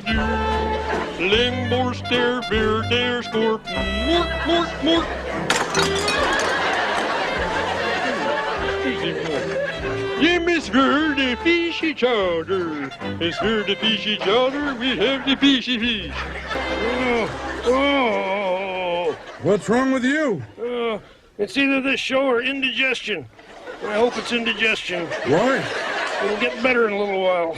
cockadoo. Limbo stare, bear, dare, score. Mort, mort, mort. Yeah, Miss Ver, the fishy chowder. Miss Ver, the fishy chowder, we have the fishy fish. Oh. What's wrong with you? It's either this show or indigestion. I hope it's indigestion. Why? It'll get better in a little while.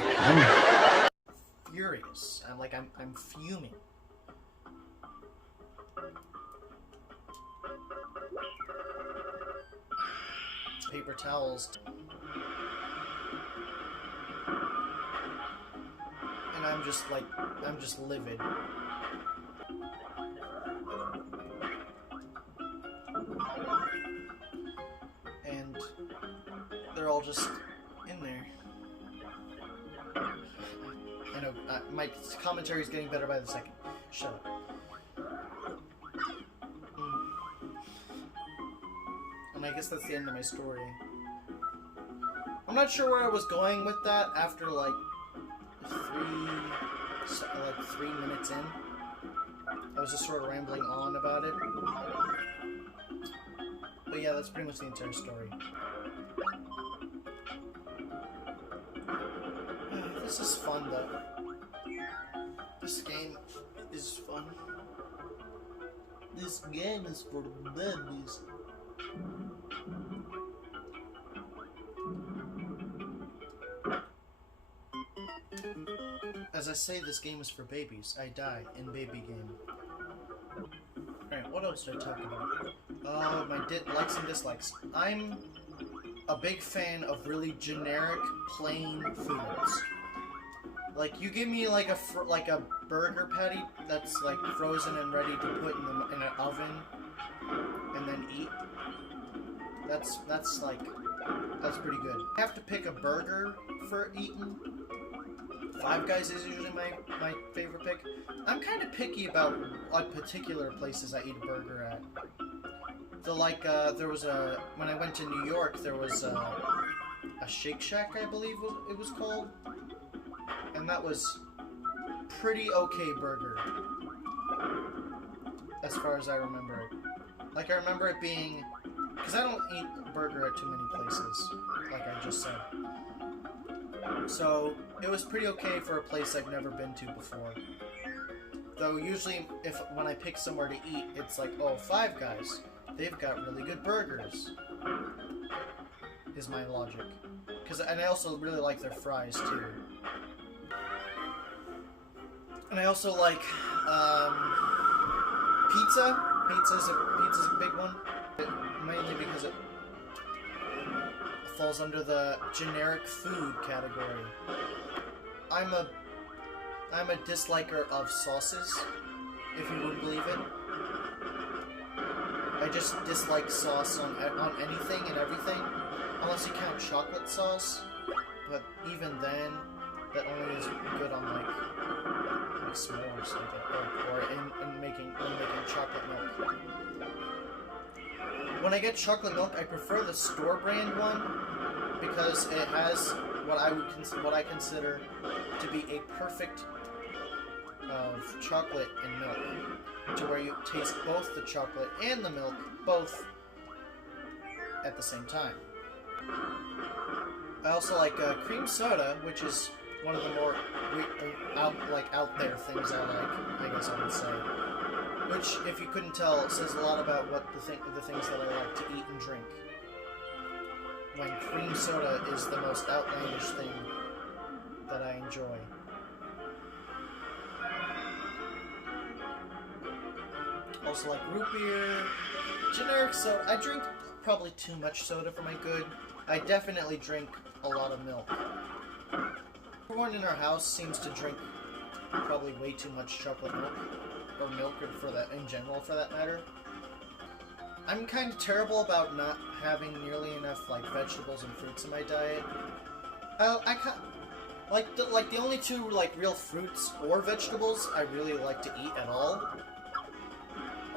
Furious. I'm fuming. Paper towels. And I'm just livid. And they're all just in there. I know, my commentary is getting better by the second. Shut up. And I guess that's the end of my story. I'm not sure where I was going with that after like 3 minutes in. I was just sort of rambling on about it. But yeah, that's pretty much the entire story. This is fun though. This game is fun. This game is for the babies. As I say, this game is for babies. I die in baby game. Alright, what else did I talk about? My likes and dislikes. I'm a big fan of really generic, plain foods. Like, you give me like a burger patty that's like frozen and ready to put in an oven and then eat. That's pretty good. I have to pick a burger for eating. Five Guys is usually my favorite pick. I'm kind of picky about what particular places I eat a burger at. So like, there was when I went to New York, there was a Shake Shack, I believe it was called. And that was pretty okay burger. As far as I remember it. Like, I remember it being... Because I don't eat burger at too many places, like I just said. So, it was pretty okay for a place I've never been to before. Though, usually, when I pick somewhere to eat, it's like, oh, Five Guys. They've got really good burgers. Is my logic. And I also really like their fries, too. And I also like, pizza. Pizza's a big one. Mainly because it falls under the generic food category. I'm a disliker of sauces, if you would believe it. I just dislike sauce on anything and everything, unless you count chocolate sauce. But even then, that only is good on like s'mores, or in making chocolate milk. When I get chocolate milk, I prefer the store brand one because it has what I consider to be a perfect of chocolate and milk, to where you taste both the chocolate and the milk both at the same time. I also like cream soda, which is one of the more out there things I like, I guess I would say. Which, if you couldn't tell, says a lot about what the things that I like to eat and drink. When cream soda is the most outlandish thing that I enjoy. Also like root beer, generic soda. I drink probably too much soda for my good. I definitely drink a lot of milk. Everyone in our house seems to drink probably way too much chocolate milk. Or milk, or for that in general, for that matter. I'm kind of terrible about not having nearly enough like vegetables and fruits in my diet. The only two like real fruits or vegetables I really like to eat at all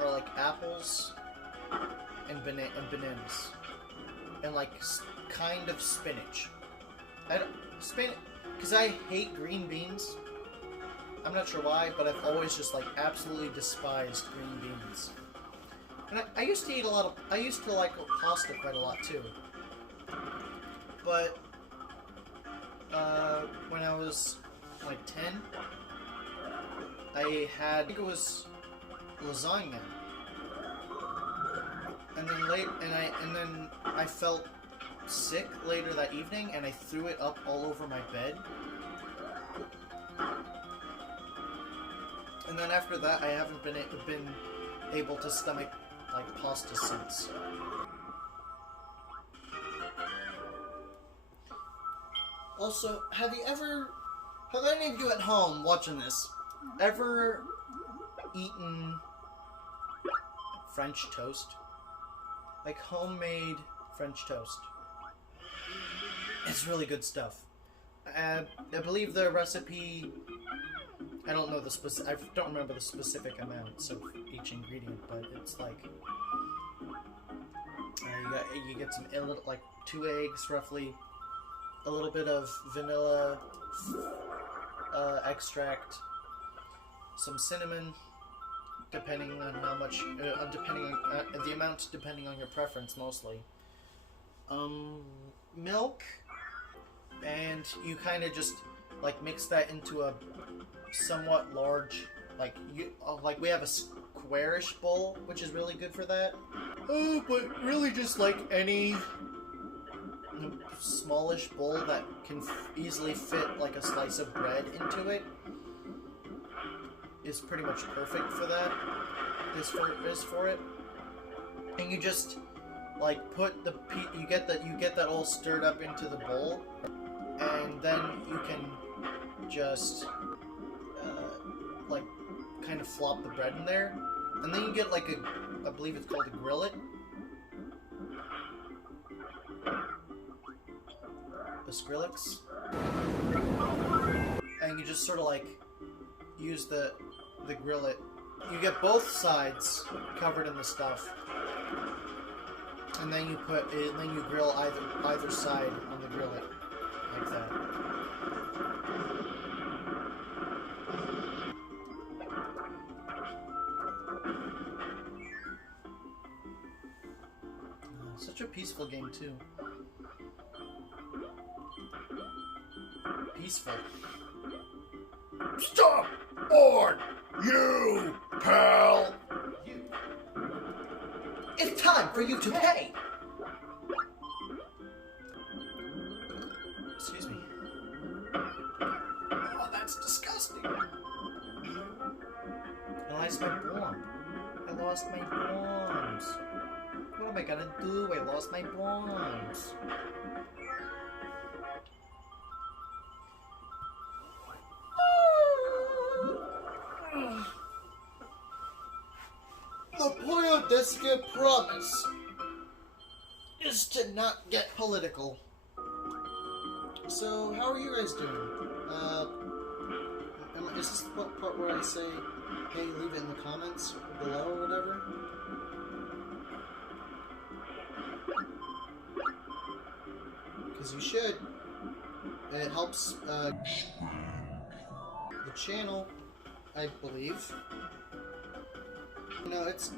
are like apples and bananas, and like kind of spinach. Spinach, because I hate green beans. I'm not sure why, but I've always just like absolutely despised green beans. And I used to eat a lot of, I used to like pasta quite a lot too. But when I was like 10, I think it was lasagna. And then I felt sick later that evening, and I threw it up all over my bed. And then after that, I haven't been able to stomach like pasta since. Also, have any of you at home watching this ever eaten French toast? Like homemade French toast. It's really good stuff. I believe the recipe, I don't know the I don't remember the specific amounts of each ingredient, but it's like you get some like 2 eggs roughly, a little bit of vanilla extract, some cinnamon, depending on how much, depending on the amount, depending on your preference mostly. Milk, and you kind of just like mix that into a somewhat large, like we have a squarish bowl, which is really good for that. Oh, but really just like any smallish bowl that can easily fit like a slice of bread into it is pretty much perfect for that. Is for it. And you just like put you get that all stirred up into the bowl, and then you can just like kind of flop the bread in there, and then you get like I believe it's called a grillet. The Skrillex. And you just sort of like use the grillet. You get both sides covered in the stuff, and then you grill either side on the grillet like that. Such a peaceful game too. Peaceful. Stop! On you, pal! You. It's time for you to pay! Excuse me. Oh, that's disgusting. I lost my bomb. I lost my bombs. What am I gonna do? I lost my bombs. The point of this promise is to not get political. So, how are you guys doing? Is this the part where I say, hey, leave it in the comments below or whatever? Because you should. And it helps the channel, I believe. You know, it's...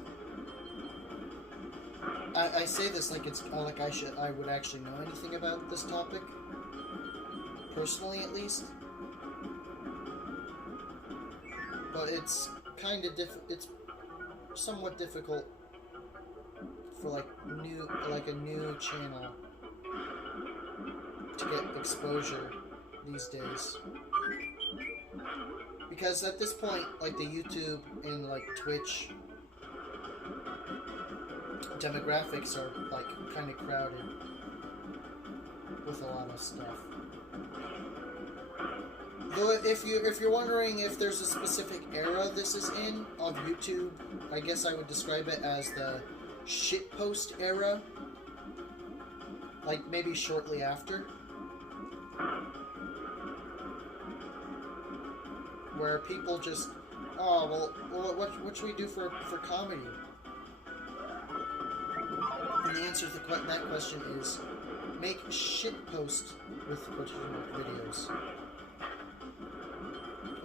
I say this like it's like I would actually know anything about this topic. Personally, at least. But it's kind of it's somewhat difficult for like a new channel to get exposure these days. Because at this point, like the YouTube and like Twitch demographics are like kind of crowded with a lot of stuff. Though if you're wondering if there's a specific era this is in of YouTube, I guess I would describe it as the shitpost era. Like maybe shortly after. Where people just, oh, well what should we do for comedy? And the answer to that question is, make shitpost with quotation mark videos.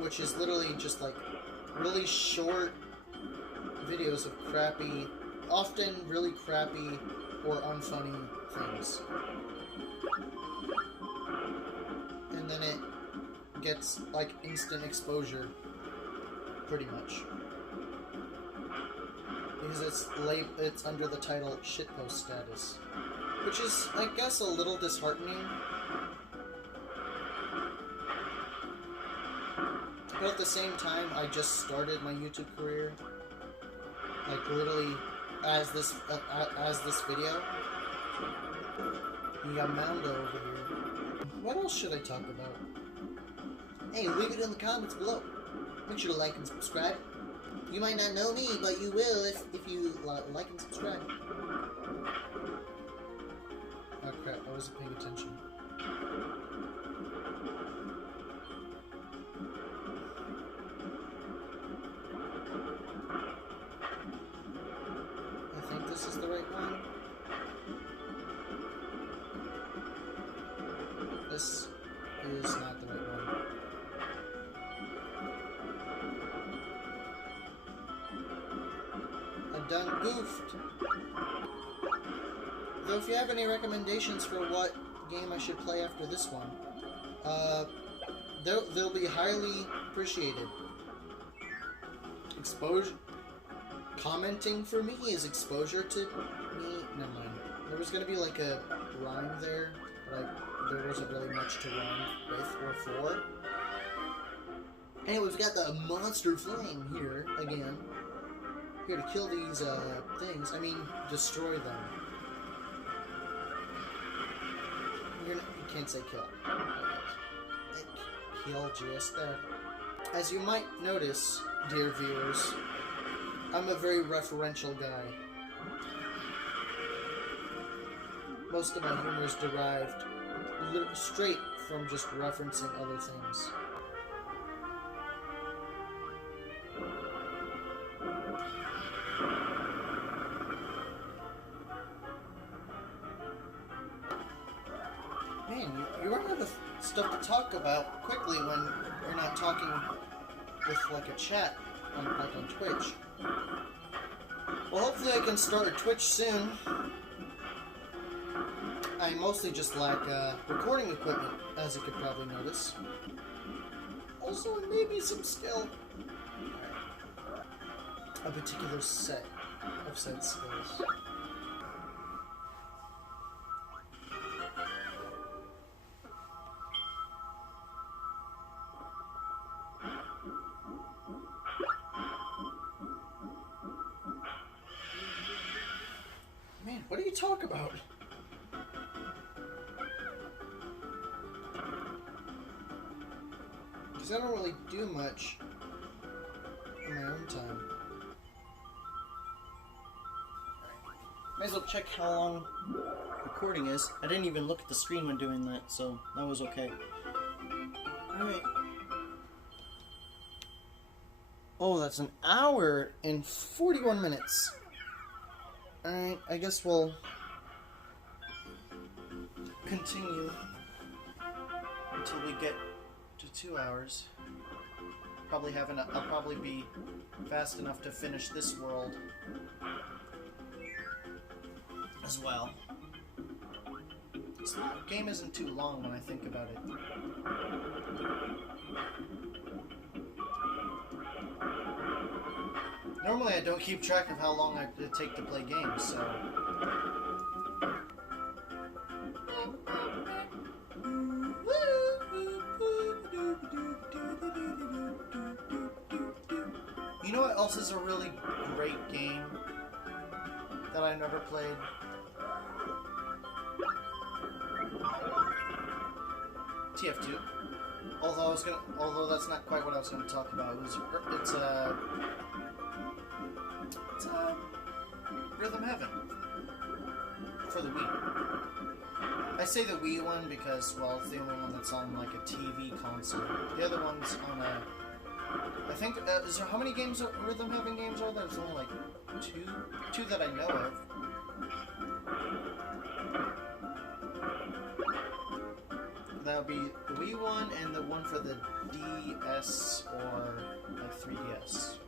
which is literally just like really short videos of crappy, often really crappy or unfunny things. And then it gets like instant exposure, pretty much. Because it's under the title shitpost status. Which is, I guess, a little disheartening. But at the same time, I just started my YouTube career. Like, literally, as this video. You got Mando over here. What else should I talk about? Hey, leave it in the comments below. Make sure to like and subscribe. You might not know me, but you will if you like and subscribe. Oh crap, I wasn't paying attention. I think this is the right one. This is not the right one. I done goofed. Though if you have any recommendations for what game I should play after this one, they'll be highly appreciated. Exposure. Commenting for me is exposure to me. Never mind. There was gonna be like a rhyme there, but there wasn't really much to rhyme with or for. Anyway, we've got the monster flame here again. Here to kill these things. I mean, destroy them. You can't say kill. Kill just there. As you might notice, dear viewers, I'm a very referential guy. Most of my humor is derived straight from just referencing other things. Man, you run out of stuff to talk about quickly when you're not talking with like a chat on Twitch. Well, hopefully I can start a Twitch soon. I mostly just lack recording equipment, as you could probably notice. Also, maybe some skill. A particular set of said skills. Man, what do you talk about? Because I don't really do much in my own time. Might as well check how long recording is. I didn't even look at the screen when doing that, so that was okay. Alright. Oh, that's an hour and 41 minutes. Alright, I guess we'll continue until we get to 2 hours. I'll probably be fast enough to finish this world as well. This game isn't too long when I think about it. Normally I don't keep track of how long it take to play games, so... You know what else is a really great game that I never played? TF2. Although that's not quite what I was gonna talk about. It's Rhythm Heaven for the Wii. I say the Wii one because, well, it's the only one that's on like a TV console. The other one's on a... I think, how many games, Rhythm Heaven games are there? There's only like two that I know of. That would be the Wii one and the one for the DS or like 3DS.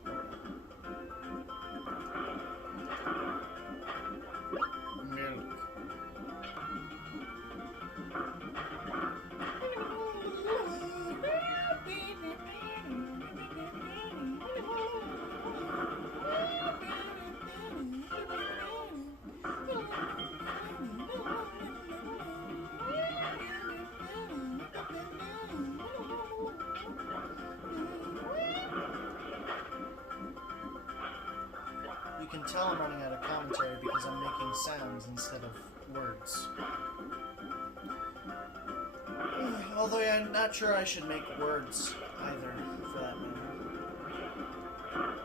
Milk. You can tell I'm running out of commentary because I'm making sounds instead of words. Although I'm not sure I should make words either, for that matter.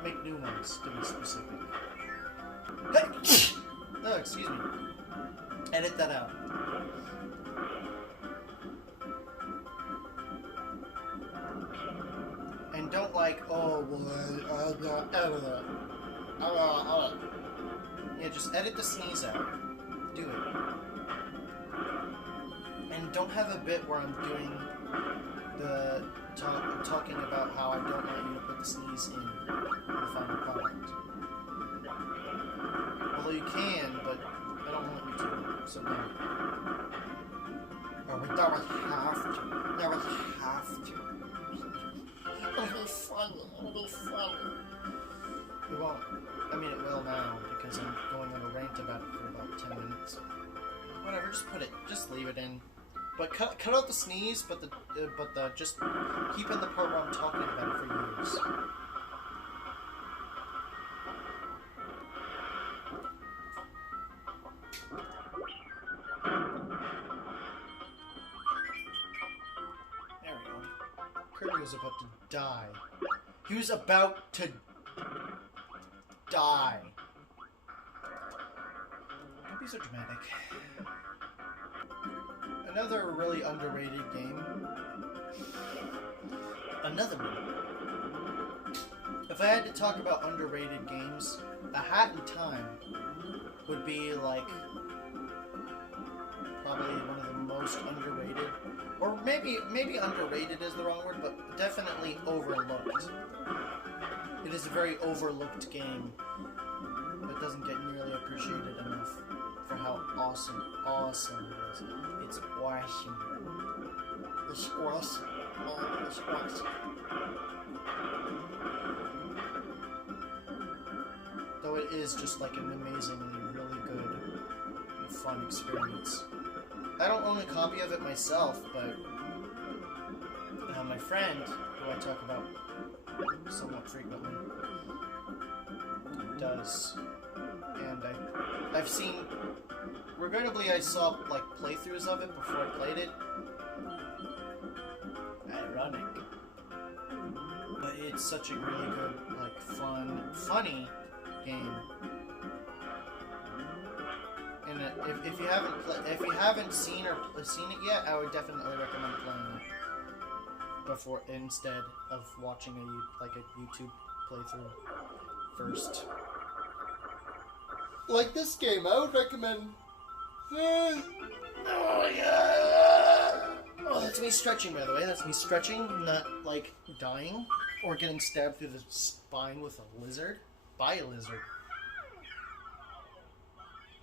Make new ones, to be specific. Oh, excuse me. Edit that out. And don't like, oh, well, yeah, just edit the sneeze out. Do it. And don't have a bit where I'm doing the talking about how I don't want you to put the sneeze in the final product. Although you can, but I don't want you to, so no. Oh, we don't have to. No, we have to. It'll be funny. It'll be funny. It won't. I mean, it will now, because I'm going on a rant about it for about 10 minutes. Whatever, just put it, just leave it in. But cut out the sneeze, but just keep in the part where I'm talking about it for years. There we go. Kirby was about to die. He was about to die. These are dramatic. Another really underrated game. Another one. If I had to talk about underrated games, A Hat in Time would be like probably one of the most underrated, or maybe underrated is the wrong word, but definitely overlooked. It is a very overlooked game, but doesn't get nearly appreciated enough for how awesome it is. It's awesome. It's awesome. Oh, it's awesome. Though it is just like an amazingly, really good and fun experience. I don't own a copy of it myself, but my friend, who I talk about somewhat frequently, does. And I've seen, regrettably, I saw like playthroughs of it before I played it. Ironic. But it's such a really good, like, funny game. And if you haven't seen it yet, I would definitely recommend playing it before, instead of watching a YouTube playthrough first. Like this game, I would recommend. Oh yeah! Oh, that's me stretching, by the way. That's me stretching, not like dying or getting stabbed through the spine with a lizard. By a lizard.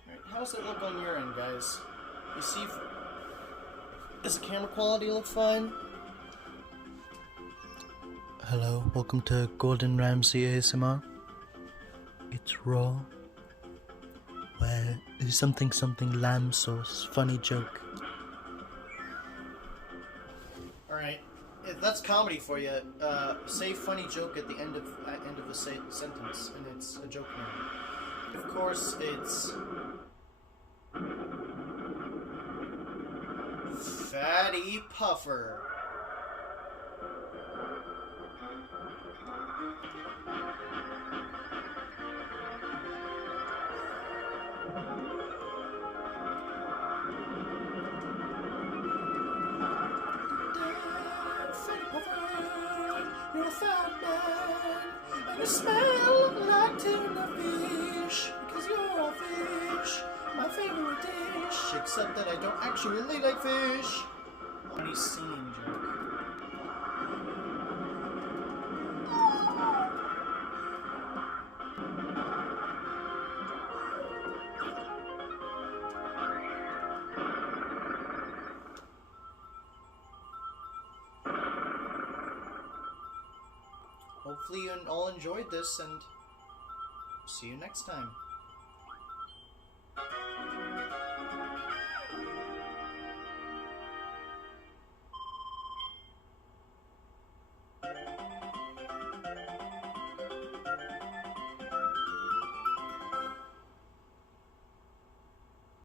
Alright, how's it look on your end, guys? You see, does the camera quality look fine? Hello, welcome to Gordon Ramsay ASMR. It's raw. Where is something lamb sauce? Funny joke. Alright, if that's comedy for you, say funny joke at the end of the sentence, and it's a joke now. Of course, it's Fatty Puffer. You're a fat man, and you smell like tuna fish, because you're a fish, my favorite dish, except that I don't actually like fish. hopefully you all enjoyed this, and see you next time.